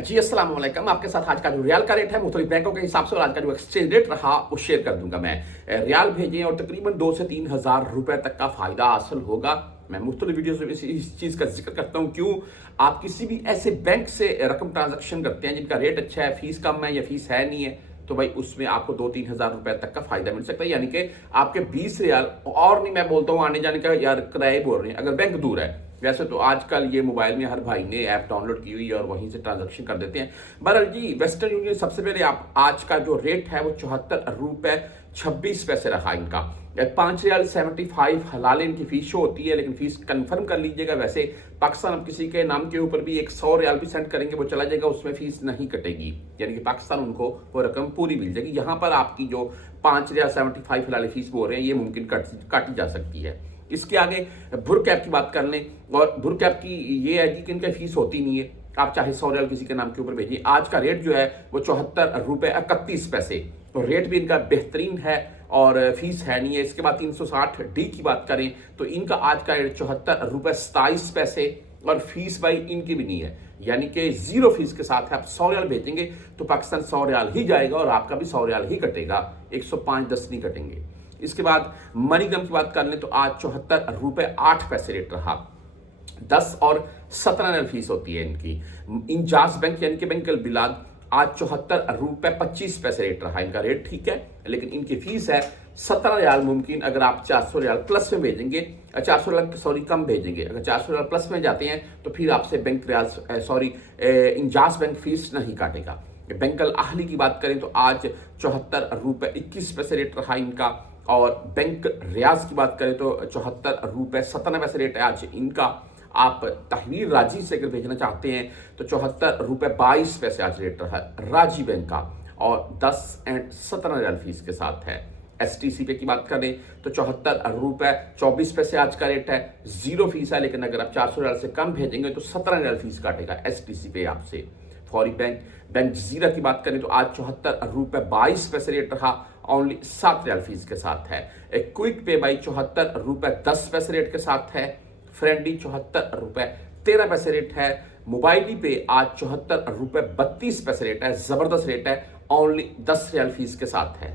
जी अस्सलाम वालेकुम। आपके साथ आज का जो रियाल का रेट है मुख्तलिफ बैंकों के हिसाब से और आज का जो एक्सचेंज रेट रहा वो शेयर कर दूंगा मैं। रियाल भेजें और तकरीबन 2 से 3 हज़ार रुपए तक का फायदा हासिल होगा। मैं मुख्तलिफ वीडियोस में इस चीज़ का जिक्र करता हूँ। क्यों आप किसी भी ऐसे बैंक से रकम ट्रांजेक्शन करते हैं जिनका रेट अच्छा है, फीस कम है या फीस है नहीं है, तो भाई उसमें आपको 2-3 हज़ार रुपए तक का फायदा मिल सकता है। यानी कि आपके 20 रियाल, और नहीं मैं बोलता हूँ आने जाने का यार किराए बोल रहे हैं, अगर बैंक दूर है। वैसे तो आजकल ये मोबाइल में हर भाई ने ऐप डाउनलोड की हुई है और वहीं से ट्रांजैक्शन कर देते हैं। बहरहाल जी, वेस्टर्न यूनियन सबसे पहले आप आज का जो रेट है वो 74 रुपए 26 पैसे रहा इनका। 5 रियाल 75 हलाल इनकी फीस शो होती है, लेकिन फीस कंफर्म कर लीजिएगा। वैसे पाकिस्तान अब किसी के नाम के ऊपर भी 100 रियाल भी सेंड करेंगे वो चला जाएगा, उसमें फीस नहीं कटेगी। यानी कि पाकिस्तान उनको वो रकम पूरी मिल जाएगी। यहाँ पर आपकी जो 5 रियाल 75 हलाल फीस बोल रहे हैं ये मुमकिन काटी जा सकती है। इसके आगे भुर कैप की बात कर लें, और भुर कैप की ये है कि इनकी फीस होती नहीं है, आप चाहे 100 रियाल किसी के नाम के ऊपर भेजिए। आज का रेट जो है वो 74 रुपए 31 पैसे, तो रेट भी इनका बेहतरीन है और फीस है नहीं है। इसके बाद 360D की बात करें तो इनका आज का रेट 74 रुपए 27 पैसे और फीस भाई इनकी भी नहीं है, यानी कि जीरो फीस के साथ है। आप 100 रियाल भेजेंगे तो पाकिस्तान 100 रियाल ही जाएगा और आपका भी 100 रियाल ही कटेगा, 105-10 नहीं कटेंगे। इसके बाद मनीग्राम की बात कर लें तो आज 74 रुपए 8 पैसे रेट रहा। 10 और 17 रियाल फीस होती है इनकी। इंजाज बैंक यानी कि बैंक अल बिलाद आज 74 रुपए 25 पैसे रेट रहा। इनका रेट ठीक है, लेकिन इनकी फीस है 17 रियाल। मुमकिन अगर आप 400 रियाल प्लस में भेजेंगे, 400 रियाल सॉरी कम भेजेंगे, अगर 400 रियाल प्लस में जाते हैं तो फिर आपसे बैंक रियाल सॉरी इंजाज बैंक फीस नहीं काटेगा। बैंक अल अहली की बात करें तो आज 74 रुपए 21 पैसे रेट रहा इनका। और बैंक रियाज की बात करें तो 74 रुपए 97 पैसे रेट है आज इनका। आप तहवीर राजी से अगर भेजना चाहते हैं तो 74 रुपए 22 पैसे आज रेट रहा है राजी बैंक का, और 10 एंड 17 रियाल फीस के साथ है। STC पे की बात करें तो 74 रुपए 24 पैसे आज का रेट है, जीरो फीस है, लेकिन अगर आप 400 रियाल से कम भेजेंगे तो 17 रियाल फीस काटेगा STC पे आपसे। फौरी बैंक जजीरा की बात करें तो आज 74 रुपए 22 पैसे रेट रहा, ओनली 7 रियाल फीस के साथ है। एक क्विक पे बाई 74 रुपए 10 पैसे रेट के साथ है। फ्रेंडी 74 रुपए 13 पैसे रेट है। मोबाइली पे आज 74 रुपए 32 पैसे रेट है, जबरदस्त रेट है, ओनली 10 रियाल फीस के साथ है।